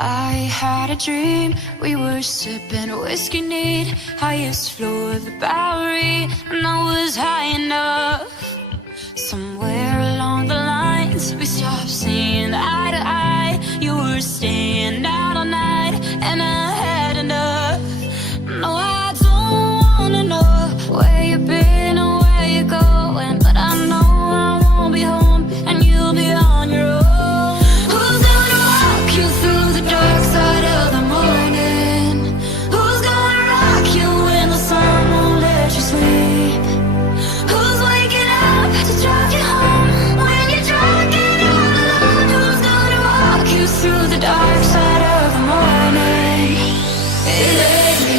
I had a dream, we were sipping whiskey neat, highest floor of the Bowery, and I was high enough. Somewhere along the lines, we stopped seeing eye to eye. You were staying out all night, and I had enough. No, I don't wanna know where you've been or where you're going, but I know I won't be home, and you'll be on your own. Who's gonna walk you through the dark side of the morning? Who's gonna rock you when the sun won't let you sleep? Who's waking up to drive you home when you're drunk and all alone? Who's gonna walk you through the dark side of the morning? It ain't me.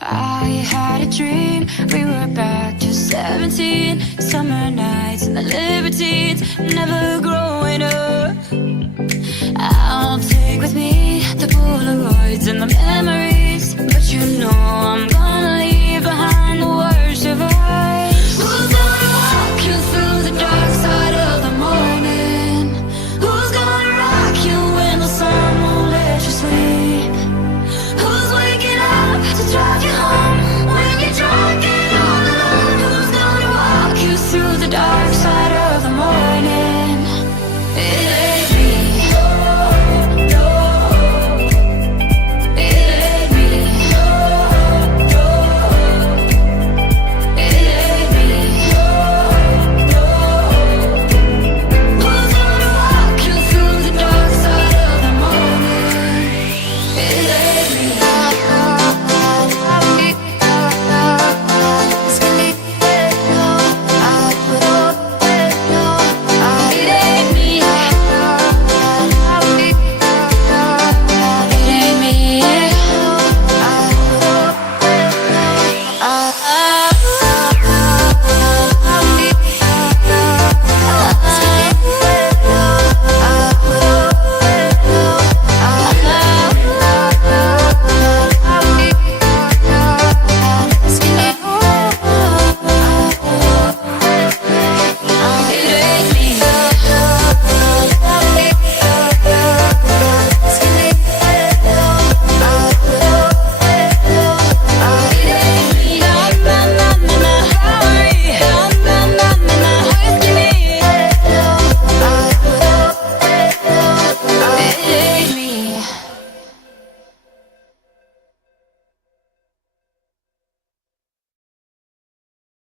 I had a dream, we were back to 17, summer nights and the libertines, never growing up. I'll take with me the Polaroids and the memories, but you